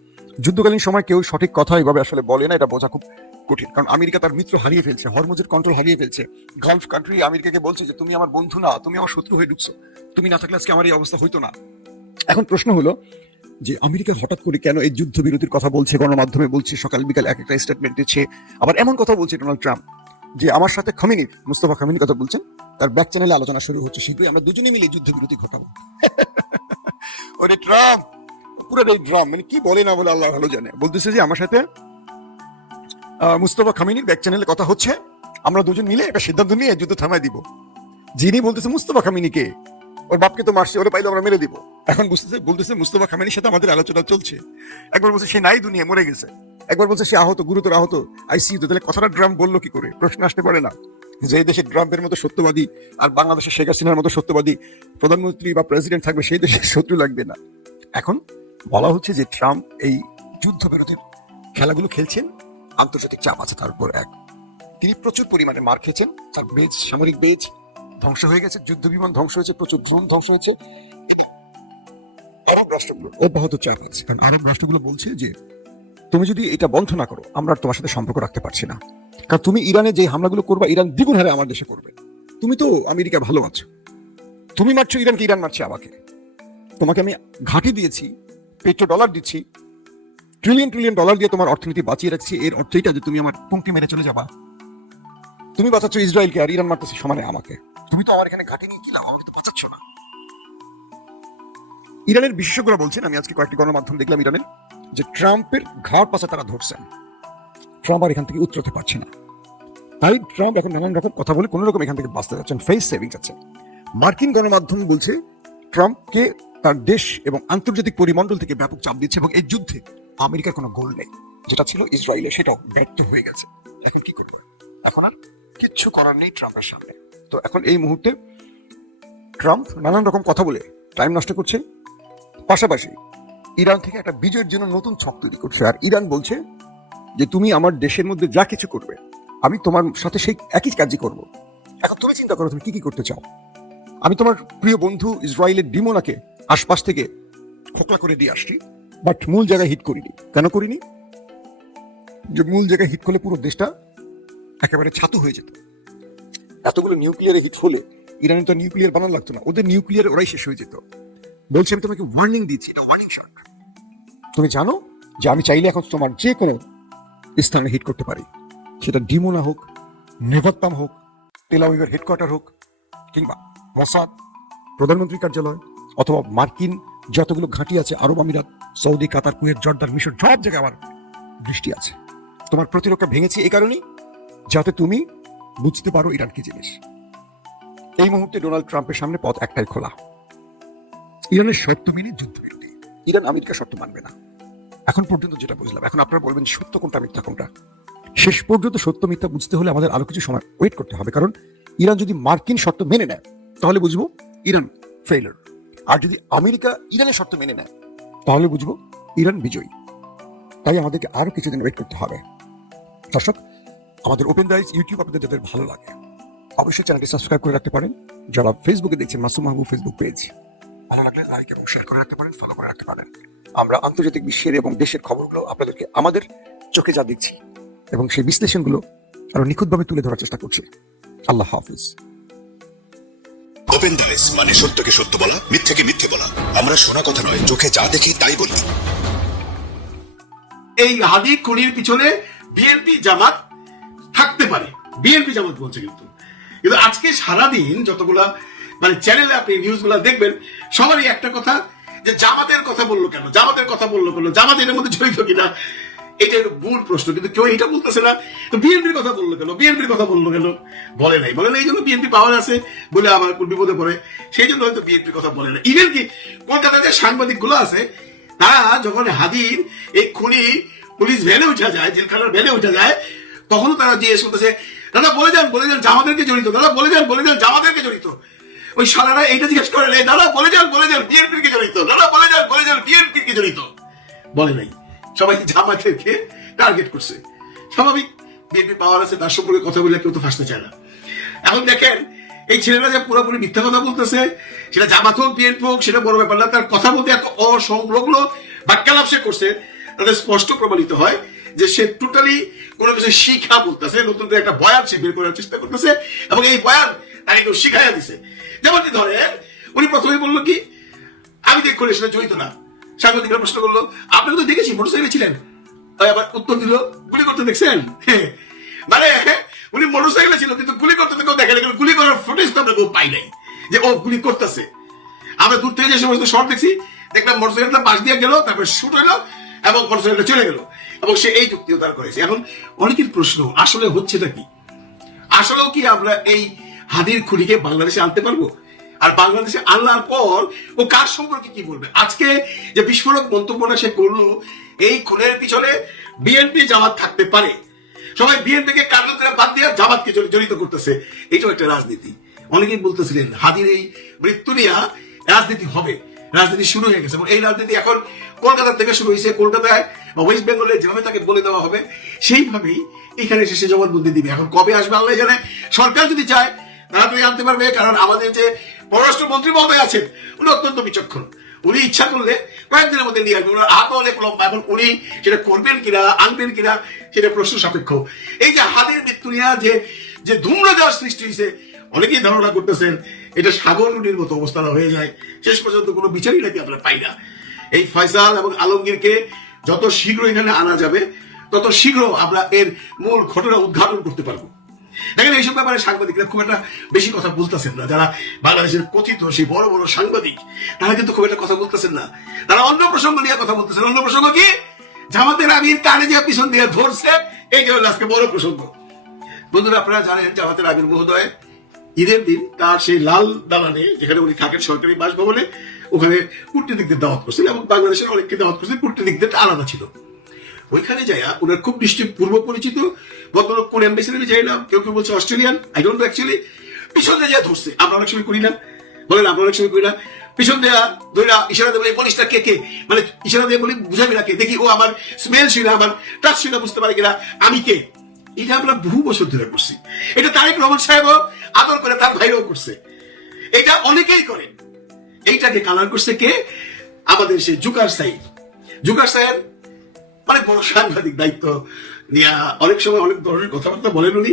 যুদ্ধকালীন সময় কেউ সঠিক কথা এইভাবে আসলে বলে না, এটা বোঝা খুব কঠিন। কারণ আমেরিকা তার মিত্র হারিয়ে ফেলছে, হরমুজের কন্ট্রোল হারিয়ে ফেলছে। গালফ কান্ট্রি আমেরিকাকে বলছে যে তুমি আমার বন্ধু না, তুমি আমার শত্রু হয়ে ঢুকছো, তুমি না থাকলে আজকে আমার এই অবস্থা হইতো না। এখন প্রশ্ন হলো যে আমেরিকা হঠাৎ করে কেন এই যুদ্ধ বিরতির কথা বলছে, গণমাধ্যমে বলছে, সকাল বিকাল এক একটা স্টেটমেন্ট দিচ্ছে, আবার এমন কথা বলছে ডোনাল্ড ট্রাম্প যে আমার সাথে মুস্তফা খামেনি কথা বলছেন, তার ব্যাক চ্যানেলে আলোচনা শুরু হচ্ছে, শীঘ্রই আমরা দুজনে মিলে যুদ্ধ বিরতি ঘটাবো। ওরে ট্রাম্প পুরো ড্রাম, মানে কি বলে না বলে আল্লাহ ভালো জানে। বলতেছে যে আমার সাথে মুস্তফা খামেনির ব্যাক চ্যানেলে কথা হচ্ছে, আমরা দুজন মিলে একটা সিদ্ধান্ত নিয়ে যুদ্ধ থামায় দিব। যিনি বলতেছে মুস্তফা খামেনিকে, ওর বাপকে তো মারছে, ওরা পাইলে আমরা মেরে দিব। এখন বলতেছে মুস্তফা খামেনির সাথে আমাদের আলোচনা চলছে। একবার বলছে সে নাই, দুনিয়া মরে গেছে, একবার বলছে সে আহত, গুরুতর আহত, আইসিইউতে। তাহলে কথাটা ট্রাম্প বললো কি করে? প্রশ্ন আসতে পারে না যে দেশে ট্রাম্পের মতো সত্যবাদী আর বাংলাদেশের শেখ হাসিনার মতো সত্যবাদী প্রধানমন্ত্রী বা প্রেসিডেন্ট থাকবে, সেই দেশের শত্রু লাগবে না। এখন বলা হচ্ছে যে ট্রাম্প এই যুদ্ধ বিরতির খেলাগুলো খেলছেন, আন্তর্জাতিক চাপ আছে তার উপর। এক, তিনি প্রচুর পরিমাণে মার খেয়েছেন, তার বেজ, সামরিক বেজ ধ্বংস হয়ে গেছে, যুদ্ধ বিমান ধ্বংস হয়েছে, প্রচুর ড্রোন ধ্বংস হয়েছে। আরব রাষ্ট্রগুলো অব্যাহত চাপ আছে, কারণ আরব রাষ্ট্রগুলো বলছে যে তুমি যদি এটা বন্ধ না করো, আমরা তোমার সাথে সম্পর্ক রাখতে পারছি না। কারণ তুমি ইরানে যে হামলাগুলো করবা, ইরান দ্বিগুণ হারে আমার দেশে করবে। তুমি তো আমেরিকা ভালো আছো, তুমি মারছো ইরানকে, ইরান মারছে আমাকে। তোমাকে আমি ঘাঁটি দিয়েছি, পেট্রো ডলার দিচ্ছি, ট্রিলিয়ন ডলার দিয়ে তোমার অর্থনীতি বাঁচিয়ে রাখছি। এর অর্থ এটা যে তুমি আমার পঙ্ক্তি মেরে চলে যাবা। তুমি বাঁচাচ্ছ ইসরায়েলকে, আর ইরান মারতেছে সমানে আমাকে। তুমি তো আমার এখানে ঘাঁটি নিয়ে কিলাম, আমাকে তো বাঁচাচ্ছ না। ইরানের বিশেষজ্ঞরা বলছেন, আমি আজকে কয়েকটি গণমাধ্যম দেখলাম ইরানের, যে ট্রাম্পের ঘাড় পাশে তারা ধরছেন, ট্রাম্প আর এখান থেকে উতরতে পারছে না। তাই ট্রাম্প এখন নানান রকম কথা বলে কোন রকম এখান থেকে বাঁচতে যাচ্ছেন, ফেস সেভিং যাচ্ছেন। মার্কিন গণমাধ্যম বলছে ট্রাম্পকে তার দেশ এবং আন্তর্জাতিক পরিমণ্ডল থেকে ব্যাপক চাপ দিচ্ছে, এবং এই যুদ্ধে আমেরিকার কোনো গোল নেই, যেটা ছিল ইসরায়েলের সেটাও ব্যর্থ হয়ে গেছে। এখন কি করবে? এখন আর কিচ্ছু করার নেই ট্রাম্পের সামনে। তো এখন এই মুহূর্তে ট্রাম্প নানান রকম কথা বলে টাইম নষ্ট করছে, পাশাপাশি ইরান থেকে একটা বিজয়ের জন্য নতুন ছক তৈরি করছে। আর ইরান বলছে যে তুমি আমার দেশের মধ্যে যা কিছু করবে, আমি তোমার সাথে সেই একই কাজই করব। এখন তুমি চিন্তা করো তুমি কি কি করতে চাও। আমি তোমার প্রিয় বন্ধু ইসরায়েলের ডিমোনাকে আশপাশ থেকে খোকলা করে দিয়ে আসছি, বাট মূল জায়গায় হিট করিনি। কেন করিনি? যে মূল জায়গায় হিট করলে পুরো দেশটা একেবারে ছাতু হয়ে যেত। এতগুলো নিউক্লিয়ারে হিট হলে ইরানে তো নিউক্লিয়ার বানানো লাগতো না, ওদের নিউক্লিয়ার ওরাই শেষ হয়ে যেত। বলছি আমি তোমাকে ওয়ার্নিং দিচ্ছি, এটা ওয়ার্নিং শট। তুমি জানো যে আমি চাইলে এখন তোমার যে কোনো স্থানে হিট করতে পারি, সেটা ডিমোনা হোক, নেভাত্তাম হোক, তেল আভিভের হেডকোয়ার্টার হোক, কিংবা মোসাদ, প্রধানমন্ত্রীর কার্যালয়, অথবা মার্কিন যতগুলো ঘাঁটি আছে, আরব আমিরাত, সৌদি, কাতার, কুয়েত, জর্দান, মিশর, সব জায়গায় আমার দৃষ্টি আছে। তোমার প্রতিরক্ষা ভেঙেছি এই কারণেই যাতে তুমি বুঝতে পারো ইরান কি জিনিস। এই মুহূর্তে ডোনাল্ড ট্রাম্পের সামনে পথ একটাই খোলা, ইরানের শর্ত মেনে যুদ্ধ করতে। ইরান আমেরিকার শর্ত মানবে না। এখন পর্যন্ত যেটা বুঝলাম, এখন আপনারা বলবেন সত্য কোনটা মিথ্যা কোনটা। শেষ পর্যন্ত সত্য মিথ্যা বুঝতে হলে আমাদের আরো কিছু সময় ওয়েট করতে হবে, কারণ ইরান যদি মার্কিন শর্ত মেনে নেয় তাহলে বুঝবো ইরান ফেইলার, আর যদি আমেরিকা ইরানের শর্ত মেনে নেয় তাহলে বুঝবো ইরান বিজয়ী। তাই আমাদেরকে আরো কিছুদিন ওয়েট করতে হবে। দর্শক, আমাদের ওপেন দাইজ ইউটিউব আপনাদের যাদের ভালো লাগে অবশ্যই চ্যানেলটি সাবস্ক্রাইব করে রাখতে পারেন। যারা ফেসবুকে দেখছেন, মাসুম মাহবুব ফেসবুক পেজ, ভালো লাগলে লাইক এবং শেয়ার করে রাখতে পারেন, ফলো করে রাখতে পারেন। আমরা আন্তর্জাতিক বিশ্বের এবং দেশের খবরগুলো আপনাদেরকে আমাদের চোখে যা দিচ্ছি এবং সেই বিশ্লেষণগুলো আরো নিখুঁতভাবে তুলে ধরার চেষ্টা করছি। আল্লাহ হাফিজ। ওপেন দাইজ মানে সত্যকে সত্য বলা, মিথ্যাকে মিথ্যে বলা। আমরা শোনা কথা নয়, চোখে যা দেখি তাই বলি। এই হাদি খুনির পিছনে বিএনপি জামাত থাকতে পারে, বিএনপি জামাত বলছে, কিন্তু আজকে সারাদিন যতগুলা মানে চ্যানেলে আপনি নিউজগুলা দেখবেন, সবারই একটা কথা যে জামাতের কথা বললো কেন, জামাতের কথা বললো কেন, জামাত এর মধ্যে জড়িত কিনা, এটা মূল প্রশ্ন। কিন্তু কেউ এটা বলতেছে না তো বিএনপির কথা বললো কেন, বিএনপির কথা বললো কেন, বলে নাই এই জন্য বিএনপি পাওয়ার আছে বলে আবার বিপদে পড়ে, সেই জন্য হয়তো বিএনপির কথা বলে না। ইভেন কি কলকাতার যে সাংবাদিক গুলো আছে, তারা যখন হাদির এই খুনি পুলিশ ভ্যানে উঠা যায়, জেলখানার ভ্যানে উঠা যায়, তখনও তারা জিজ্ঞেস করতেছে, দাদা বলে যান জামাতেরকে জড়িত, দাদা বলে যান জামাতেরকে জড়িত। ওই সালারা এইটা জিজ্ঞেস করে নেই, দাদা বলে যান বিএনপির কে জড়িত, দাদা বলে যান বিএনপির কে জড়িত, বলে নাই। সবাই জামাতেরকে টার্গেট করছে। স্বাভাবিক, বিএনপি পাওয়ার আছে, তার সম্পর্কে কথা বলে কেউ তো ফাঁসতে চায় না। এখন দেখেন এই ছেলেরা যে পুরোপুরি মিথ্যা কথা বলতেছে, সেটা জামাত হোক বিএনপি হোক সেটা বড় ব্যাপার না, তার কথা বলতে এত অসংলগ্ন বাক্যালাপ সে করছে, তাদের স্পষ্ট প্রমাণিত হয় যে সে টোটালি কোনো কিছু শিখা বলতেছে, নতুন করে একটা বয়ান সে বের করার চেষ্টা করতেছে, এবং এই বয়ান তাকে কেউ শিখাইয়া দিছে। যেমনটি ধরেন উনি প্রথমে বললো কি আমি দেখ করে সেটা জড়িত না। সাংবাদিকরা প্রশ্ন করলো, আপনাকে তো দেখেছি মোটরসাইকেলে ছিলেন, তাই আবার উত্তর দিল গুলি করতে দেখছেন। মানে উনি মোটরসাইকেলে ছিল কিন্তু গুলি করতে কেউ দেখা গেল, গুলি করার ফুটেজ তো আমরা কেউ পাই নাই যে ও গুলি করতেছে। আমরা দূর থেকে যে সমস্ত শর্ট দেখছি, দেখলাম মোটরসাইকেলটা পাশ দিয়ে গেল, তারপরে শুট হইলো এবং মোটরসাইকেলটা চলে গেল, এবং সে এই যুক্তিও তার করেছে। এখন অনেকের প্রশ্ন, আসলে হচ্ছেটা কি? আসলেও কি আমরা এই হাদির খুনিকে বাংলাদেশে আনতে পারবো? আর বাংলাদেশে আনলার পর ও কার সম্পর্কে কি বলবে? আজকে যে বিস্ফোরক মন্তব্যটা সে করলো, এই খুনের পিছনে বিএনপি জামাত থাকতে পারে, সবাই বিএনপিকে কার্যত করে বাদ দিয়ে জামাতকে জড়িত করতেছে, এটাও একটা রাজনীতি। অনেকেই বলতেছিলেন হাদির এই মৃত্যু নিয়ে রাজনীতি হবে, রাজনীতি শুরু হয়ে গেছে, এবং এই রাজনীতি এখন কলকাতা থেকে শুরু হয়েছে। কলকাতায় বা ওয়েস্ট বেঙ্গলে যেভাবে তাকে বলে দেওয়া হবে সেইভাবেই এখানে এসে জবানবন্দি দিবে। এখন কবে আসবে আল্লাহ জানে। সরকার যদি চায় তাড়াতাড়ি আনতে পারবে, কারণ আমাদের যে পররাষ্ট্রমন্ত্রী মহোদয় আছেন উনি অত্যন্ত বিচক্ষণ, উনি ইচ্ছা করলে কয়েকদিনের মধ্যে নিয়ে আসবেন। ওনার হাত অনেক লম্বা, এখন উনি সেটা করবেন কিনা আনবেন কিনা সেটা প্রশ্ন সাপেক্ষ। এই যে হাদির মৃত্যু নিয়ে যে ধূম্রজাল সৃষ্টি হয়েছে, অনেকেই ধারণা করতেছেন এটা সাগর নদীর মতো অবস্থান হয়ে যায়, শেষ পর্যন্ত কোনো বিচারই নাকি আমরা পাই না। এই ফয়সাল এবং আলমগীরকে যত শীঘ্র এখানে আনা যাবে তত শীঘ্র আমরা এর মূল ঘটনা উদ্ঘাটন করতে পারবো। দেখেন এইসব ব্যাপারে সাংবাদিকরা খুব একটা বেশি কথা বলতেছেন না। যারা বাংলাদেশের কথিত সেই বড় বড় সাংবাদিক, তারা কিন্তু খুব একটা কথা বলতেছেন না, তারা অন্য প্রসঙ্গ নিয়ে কথা বলতেছেন। অন্য প্রসঙ্গ কি? জামাতের আমির কানে যে পিছন দিয়ে ধরছে, এইটা হলো আজকে বড় প্রসঙ্গ। বন্ধুরা, আপনারা জানেন জামাতের আমির মহোদয় ঈদের দিন তার সেই লাল দালানে, যেখানে উনি থাকেন সরকারি বাসভবনে, ওখানে কূটনীতিকদের দাওয়াত করছেন, এবং বাংলাদেশের অনেককে দাওয়াত করছেন। কূটনীতিকদের আলাদা ছিল। ওইখানে যাইয়া ওনার খুব নিশ্চয় পূর্ব পরিচিত ভদ্রলোক, কোন অ্যাম্বাসিডার যাই না, কেউ কেউ বলছে Australian, I don't know actually, পিছন দিয়ে যা ধরছে। আমরা অনেক সময় করি না, বলেন আমরা অনেক সময় করি না, পিছন দেয়া ধরে ইশারা দিয়ে বলে পুলিশটা কে কে, মানে ইশারা দিয়ে বলি বুঝাবি না কে, দেখি ও আমার স্মেল শুনে আমার টাচ শুনে বুঝতে পারে কিনা আমি কে। এটা আমরা বহু বছর ধরে করছি। এটা তারেক রহমান সাহেব আদর করে তার ভাইরাও করছে, এটা অনেকেই করেন। এইটাকে কালার করছে কে? আমাদের সেই জুকার সাহেব অনেক বড় সাংবাদিক দায়িত্ব নিয়ে অনেক সময় অনেক ধরনের কথাবার্তা বলেন উনি।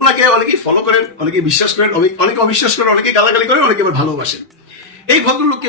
ওনাকে অনেকেই ফলো করেন, অনেকে বিশ্বাস করেন, অনেকে অবিশ্বাস করেন, অনেকে গালাগালি করেন, অনেকে আবার ভালোবাসেন। এই ভদ্রলোককে